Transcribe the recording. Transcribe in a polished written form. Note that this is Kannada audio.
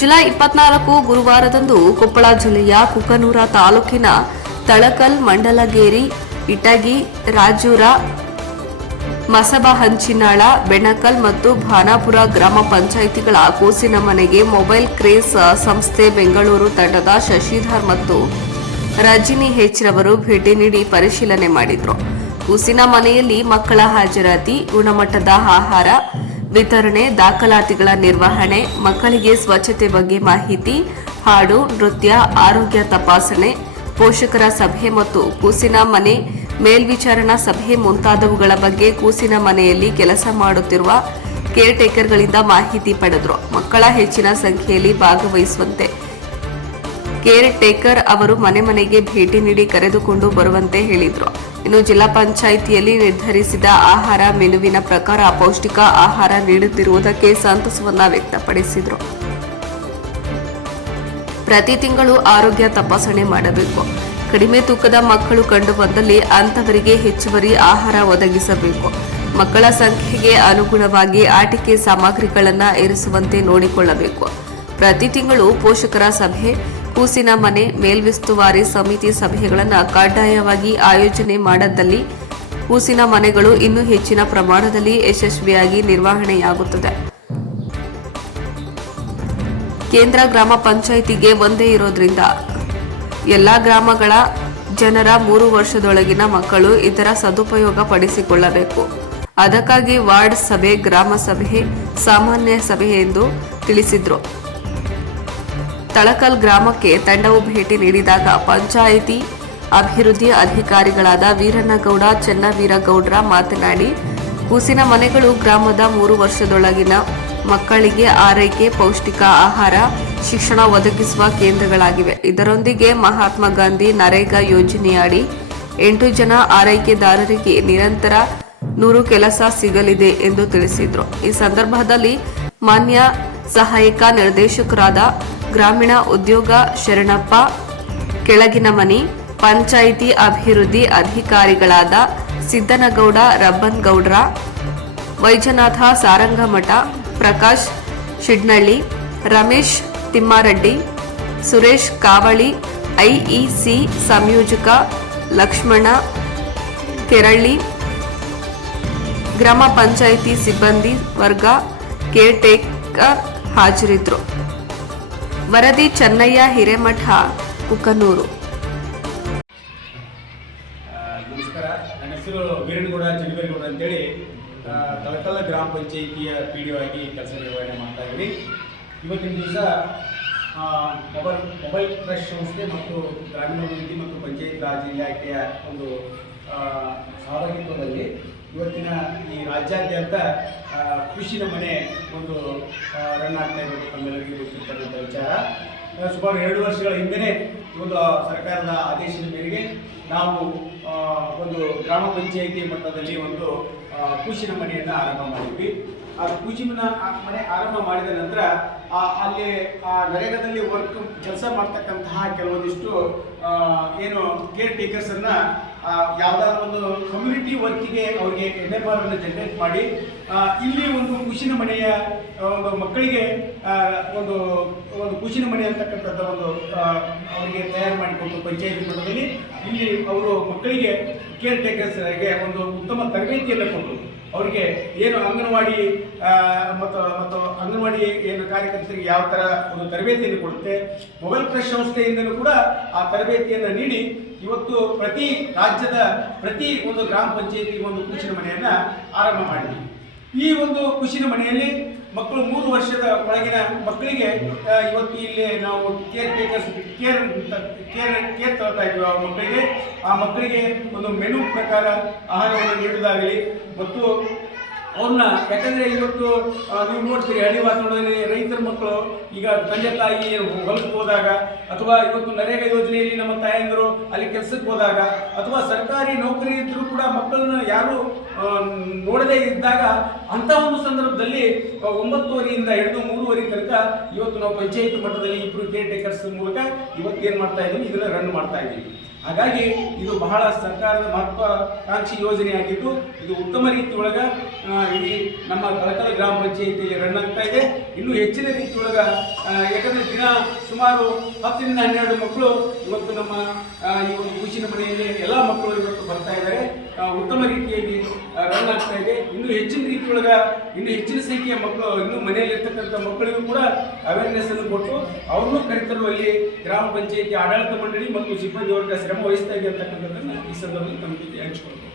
ಜುಲೈ 24 ಗುರುವಾರದಂದು ಕೊಪ್ಪಳ ಜಿಲ್ಲೆಯ ಕುಕನೂರ ತಾಲೂಕಿನ ತಳಕಲ್, ಮಂಡಲಗೇರಿ, ಇಟಗಿ, ರಾಜೂರ, ಮಸಬಹಂಚಿನಾಳ, ಬೆಣಕಲ್ ಮತ್ತು ಭಾನಾಪುರ ಗ್ರಾಮ ಪಂಚಾಯಿತಿಗಳ ಕೂಸಿನ ಮನೆಗೆ ಮೊಬೈಲ್ ಕ್ರೇಸ್ ಸಂಸ್ಥೆ ಬೆಂಗಳೂರು ತಂಡದ ಶಶಿಧರ್ ಮತ್ತು ರಜಿನಿ ಹೆಚ್ ರವರು ಭೇಟಿ ನೀಡಿ ಪರಿಶೀಲನೆ ಮಾಡಿದರು. ಕೂಸಿನ ಮನೆಯಲ್ಲಿ ಮಕ್ಕಳ ಹಾಜರಾತಿ, ಗುಣಮಟ್ಟದ ಆಹಾರ ವಿತರಣೆ, ದಾಖಲಾತಿಗಳ ನಿರ್ವಹಣೆ, ಮಕ್ಕಳಿಗೆ ಸ್ವಚ್ಛತೆ ಬಗ್ಗೆ ಮಾಹಿತಿ, ಹಾಡು, ನೃತ್ಯ, ಆರೋಗ್ಯ ತಪಾಸಣೆ, ಪೋಷಕರ ಸಭೆ ಮತ್ತು ಕೂಸಿನ ಮನೆ ಮೇಲ್ವಿಚಾರಣಾ ಸಭೆ ಮುಂತಾದವುಗಳ ಬಗ್ಗೆ ಕೂಸಿನ ಮನೆಯಲ್ಲಿ ಕೆಲಸ ಮಾಡುತ್ತಿರುವ ಕೇರ್ ಟೇಕರ್ಗಳಿಂದ ಮಾಹಿತಿ ಪಡೆದರು. ಮಕ್ಕಳ ಹೆಚ್ಚಿನ ಸಂಖ್ಯೆಯಲ್ಲಿ ಭಾಗವಹಿಸುವಂತೆ ಕೇರ್ ಟೇಕರ್ ಅವರು ಮನೆ ಮನೆಗೆ ಭೇಟಿ ನೀಡಿ ಕರೆದುಕೊಂಡು ಬರುವಂತೆ ಹೇಳಿದರು. ಇನ್ನು ಜಿಲ್ಲಾ ಪಂಚಾಯಿತಿಯಲ್ಲಿ ನಿರ್ಧರಿಸಿದ ಆಹಾರ ಮೆನುವಿನ ಪ್ರಕಾರ ಪೌಷ್ಟಿಕ ಆಹಾರ ನೀಡುತ್ತಿರುವುದಕ್ಕೆ ಸಂತಸವನ್ನ ವ್ಯಕ್ತಪಡಿಸಿದರು. ಪ್ರತಿ ತಿಂಗಳು ಆರೋಗ್ಯ ತಪಾಸಣೆ ಮಾಡಬೇಕು. ಕಡಿಮೆ ತೂಕದ ಮಕ್ಕಳು ಕಂಡು ಬಂದಲ್ಲಿ ಅಂತವರಿಗೆ ಹೆಚ್ಚುವರಿ ಆಹಾರ ಒದಗಿಸಬೇಕು. ಮಕ್ಕಳ ಸಂಖ್ಯೆಗೆ ಅನುಗುಣವಾಗಿ ಆಟಿಕೆ ಸಾಮಗ್ರಿಗಳನ್ನು ಇರಿಸುವಂತೆ ನೋಡಿಕೊಳ್ಳಬೇಕು. ಪ್ರತಿ ತಿಂಗಳು ಪೋಷಕರ ಸಭೆ, ಕೂಸಿನ ಮನೆ ಮೇಲ್ವಿಸ್ತುವಾರಿ ಸಮಿತಿ ಸಭೆಗಳನ್ನು ಕಡ್ಡಾಯವಾಗಿ ಆಯೋಜನೆ ಮಾಡದಲ್ಲಿ ಕೂಸಿನ ಮನೆಗಳು ಇನ್ನೂ ಹೆಚ್ಚಿನ ಪ್ರಮಾಣದಲ್ಲಿ ಯಶಸ್ವಿಯಾಗಿ ನಿರ್ವಹಣೆಯಾಗುತ್ತದೆ. ಕೇಂದ್ರ ಗ್ರಾಮ ಪಂಚಾಯಿತಿಗೆ ಒಂದೇ ಇರೋದ್ರಿಂದ ಎಲ್ಲ ಗ್ರಾಮಗಳ ಜನರ 3 ವರ್ಷದೊಳಗಿನ ಮಕ್ಕಳು ಇದರ ಸದುಪಯೋಗ ಪಡಿಸಿಕೊಳ್ಳಬೇಕು. ಅದಕ್ಕಾಗಿ ವಾರ್ಡ್ ಸಭೆ, ಗ್ರಾಮ ಸಭೆ, ಸಾಮಾನ್ಯ ಸಭೆ ಎಂದು ತಿಳಿಸಿದ್ರು. ತಳಕಲ್ ಗ್ರಾಮಕ್ಕೆ ತಂಡವು ಭೇಟಿ ನೀಡಿದಾಗ ಪಂಚಾಯಿತಿ ಅಭಿವೃದ್ಧಿ ಅಧಿಕಾರಿಗಳಾದ ವೀರಣ್ಣಗೌಡ, ಚೆನ್ನವೀರಗೌಡ್ರ ಮಾತನಾಡಿ, ಕೂಸಿನ ಮನೆಗಳು ಗ್ರಾಮದ 3 ವರ್ಷದೊಳಗಿನ ಮಕ್ಕಳಿಗೆ ಆರೈಕೆ, ಪೌಷ್ಟಿಕ ಆಹಾರ, ಶಿಕ್ಷಣ ಒದಗಿಸುವ ಕೇಂದ್ರಗಳಾಗಿವೆ. ಇದರೊಂದಿಗೆ ಮಹಾತ್ಮ ಗಾಂಧಿ ನರೇಗಾ ಯೋಜನೆಯಡಿ 8 ಜನ ಆರೈಕೆದಾರರಿಗೆ ನಿರಂತರ 100 ಕೆಲಸ ಸಿಗಲಿದೆ ಎಂದು ತಿಳಿಸಿದರು. ಈ ಸಂದರ್ಭದಲ್ಲಿ ಮಾನ್ಯ ಸಹಾಯಕ ನಿರ್ದೇಶಕರಾದ ಗ್ರಾಮೀಣ ಉದ್ಯೋಗ ಶರಣಪ್ಪ ಕೆಳಗಿನಮನಿ, ಪಂಚಾಯಿತಿ ಅಭಿವೃದ್ಧಿ ಅಧಿಕಾರಿಗಳಾದ ಸಿದ್ದನಗೌಡ ರಬ್ಬನ್ಗೌಡ್ರ, ವೈಜನಾಥ ಸಾರಂಗಮಠ, ಪ್ರಕಾಶ್ ಶಿಡ್ನಳ್ಳಿ, ರಮೇಶ್ ತಿಮ್ಮಾರೆಡ್ಡಿ, ಸುರೇಶ್ ಕಾವಳಿ, ಐಇಸಿ ಸಂಯೋಜಕ ಲಕ್ಷ್ಮಣ ಕೆರಳ್ಳಿ, ಗ್ರಾಮ ಪಂಚಾಯಿತಿ ಸಿಬ್ಬಂದಿ ವರ್ಗ, ಕೇರ್ ಟೇಕರ್ ಹಾಜರಿದ್ದರು. ವರದಿ ಚೆನ್ನಯ್ಯ ಹಿರೇಮಠ, ಕುಕನೂರು. ನಮಸ್ಕಾರ, ನನ್ನ ಹೆಸರು ವೀರಣ್ಣಗೌಡ ಚೆನ್ನವೀರಗೌಡ ಅಂತೇಳಿ ತಳಕಲ್ಲ ಗ್ರಾಮ ಪಂಚಾಯಿತಿಯ PDO ಆಗಿ ಕೆಲಸ ನಿರ್ವಹಣೆ ಮಾಡ್ತಾ ಇದ್ದೀವಿ. ಇವತ್ತಿನ ದಿವಸ ಮೊಬೈಲ್ ಕ್ರಶ್ ಸಂಸ್ಥೆ ಮತ್ತು ಗ್ರಾಮೀಣಾಭಿವೃದ್ಧಿ ಮತ್ತು ಪಂಚಾಯತ್ ರಾಜ್ ಇಲಾಖೆಯ ಒಂದು ಸಹಭಾಗಿತ್ವದಲ್ಲಿ ಇವತ್ತಿನ ಈ ರಾಜ್ಯಾದ್ಯಂತ ಕೃಷಿನ ಮನೆ ಒಂದು ರನ್ ಆಗ್ತಾ ಇರೋದು ತಮ್ಮೆಲ್ಲರಿಗೂ ಗೊತ್ತಿರ್ತಕ್ಕಂಥ ವಿಚಾರ. ಸುಮಾರು 2 ವರ್ಷಗಳ ಹಿಂದೆ ಒಂದು ಸರ್ಕಾರದ ಆದೇಶದ ಮೇರೆಗೆ ನಾವು ಒಂದು ಗ್ರಾಮ ಪಂಚಾಯಿತಿ ಮಟ್ಟದಲ್ಲಿ ಒಂದು ಕೃಷಿನ ಮನೆಯನ್ನು ಆರಂಭ ಮಾಡಿದ್ವಿ. ಆ ಕೃಷಿನ ಮನೆ ಆರಂಭ ಮಾಡಿದ ನಂತರ ಅಲ್ಲಿ ನರೇಗಾದಲ್ಲಿ ಕೆಲಸ ಮಾಡ್ತಕ್ಕಂತಹ ಕೆಲವೊಂದಿಷ್ಟು ಏನು ಕೇರ್ ಟೇಕರ್ಸನ್ನು ಯಾವುದಾದ್ರೂ ಒಂದು ಕಮ್ಯುನಿಟಿ ವರ್ಕಿಗೆ ಅವರಿಗೆ NMR ಅನ್ನು ಜನರೇಟ್ ಮಾಡಿ ಇಲ್ಲಿ ಒಂದು ಕೃಷಿನ ಮನೆಯ ಒಂದು ಮಕ್ಕಳಿಗೆ ಒಂದು ಕೃಷಿನ ಮನೆ ಅಂತಕ್ಕಂಥದ್ದು ಒಂದು ಅವರಿಗೆ ತಯಾರು ಮಾಡಿಕೊಟ್ಟು ಪಂಚಾಯತಿ ಮಟ್ಟದಲ್ಲಿ ಇಲ್ಲಿ ಅವರು ಮಕ್ಕಳಿಗೆ ಕೇರ್ ಟೇಕರ್ಸ್ಗೆ ಒಂದು ಉತ್ತಮ ತರಬೇತಿಯನ್ನು ಕೊಟ್ಟು ಅವರಿಗೆ ಏನು ಅಂಗನವಾಡಿ ಮತ್ತು ಅಂಗನವಾಡಿ ಏನು ಕಾರ್ಯಕರ್ತರಿಗೆ ಯಾವ ಥರ ಒಂದು ತರಬೇತಿಯನ್ನು ಕೊಡುತ್ತೆ, ಮೊಬೈಲ್ ಕ್ರಶ್ ಸಂಸ್ಥೆಯಿಂದಲೂ ಕೂಡ ಆ ತರಬೇತಿಯನ್ನು ನೀಡಿ ಇವತ್ತು ರಾಜ್ಯದ ಪ್ರತಿ ಒಂದು ಗ್ರಾಮ ಪಂಚಾಯತಿಗೆ ಒಂದು ಕೃಷಿನ ಮನೆಯನ್ನು ಆರಂಭ ಮಾಡಿದ್ವಿ. ಈ ಒಂದು ಕೃಷಿನ ಮನೆಯಲ್ಲಿ ಮಕ್ಕಳು 3 ವರ್ಷದ ಒಳಗಿನ ಮಕ್ಕಳಿಗೆ ಇವತ್ತು ಇಲ್ಲಿ ನಾವು ಕೇರ್ ಟೇಕರ್ಸ್ ಕೇರ್ ತಗೊಳ್ತಾ ಇದ್ವಿ. ಆ ಮಕ್ಕಳಿಗೆ ಒಂದು ಮೆನು ಪ್ರಕಾರ ಆಹಾರವನ್ನು ನೀಡುವುದಾಗಲಿ ಮತ್ತು ಅವ್ರನ್ನ, ಯಾಕಂದರೆ ಇವತ್ತು ನೀವು ನೋಡ್ತೀರಿ ಹಳ್ಳಿ ವಾತಾವರಣದಲ್ಲಿ ರೈತರ ಮಕ್ಕಳು ಈಗ ತಂದೆ ತಾಯಿ ಹೊಲಕ್ಕೆ ಹೋದಾಗ ಅಥವಾ ಇವತ್ತು ನರೇಗಾ ಯೋಜನೆಯಲ್ಲಿ ನಮ್ಮ ತಾಯಂದಿರು ಅಲ್ಲಿ ಕೆಲಸಕ್ಕೆ ಹೋದಾಗ ಅಥವಾ ಸರ್ಕಾರಿ ನೌಕರಿ ಇದ್ದರೂ ಕೂಡ ಮಕ್ಕಳನ್ನ ಯಾರು ನೋಡದೇ ಇದ್ದಾಗ ಅಂಥ ಒಂದು ಸಂದರ್ಭದಲ್ಲಿ 9:30 ಹಿಡಿದು 3:30 ತನಕ ಇವತ್ತು ನಾವು ಪಂಚಾಯತ್ ಮಟ್ಟದಲ್ಲಿ 2 ಕೇರ್ ಟೇಕರ್ಸ್ ಮೂಲಕ ಇವತ್ತು ಏನು ಮಾಡ್ತಾ ಇದ್ದೀವಿ, ಇದನ್ನು ರನ್ ಮಾಡ್ತಾ ಇದ್ದೀವಿ. ಹಾಗಾಗಿ ಇದು ಬಹಳ ಸರ್ಕಾರದ ಮಹತ್ವಾಕಾಂಕ್ಷಿ ಯೋಜನೆಯಾಗಿದ್ದು ಇದು ಉತ್ತಮ ರೀತಿಯೊಳಗೆ ಇಡೀ ನಮ್ಮ ಕಳಕಲ ಗ್ರಾಮ ಪಂಚಾಯಿತಿಯಲ್ಲಿ ರನ್ ಆಗ್ತಾ ಇದೆ. ಇನ್ನೂ ಹೆಚ್ಚಿನ ರೀತಿಯೊಳಗೆ ಯಾಕಂದರೆ ದಿನ ಸುಮಾರು 10 ರಿಂದ 12 ಮಕ್ಕಳು ಇವತ್ತು ನಮ್ಮ ಈ ಒಂದು ಖುಷಿನ ಮನೆಯಲ್ಲಿ ಎಲ್ಲ ಮಕ್ಕಳು ಇವತ್ತು ಬರ್ತಾ ಇದ್ದಾರೆ. ಉತ್ತಮ ರೀತಿಯಾಗಿ ರನ್ ಆಗ್ತಾ ಇದೆ. ಇನ್ನೂ ಹೆಚ್ಚಿನ ರೀತಿಯೊಳಗೆ ಇನ್ನೂ ಹೆಚ್ಚಿನ ಸಂಖ್ಯೆಯ ಮಕ್ಕಳು ಇನ್ನೂ ಮನೆಯಲ್ಲಿರ್ತಕ್ಕಂಥ ಮಕ್ಕಳಿಗೂ ಕೂಡ ಅವೇರ್ನೆಸ್ ಅನ್ನು ಕೊಟ್ಟು ಅವ್ರನ್ನೂ ಕರೆತರುವಲ್ಲಿ ಗ್ರಾಮ ಪಂಚಾಯಿತಿ ಆಡಳಿತ ಮಂಡಳಿ ಮತ್ತು ಸಿಬ್ಬಂದಿ ವರ್ಗ ಶ್ರಮ ವಹಿಸ್ತಾ ಇದೆ ಅಂತಕ್ಕಂಥದ್ದನ್ನು ಈ ಸಂದರ್ಭದಲ್ಲಿ ನಮ್ಮ ಜೊತೆ ಹಂಚಿಕೊಳ್ಳಬೇಕು.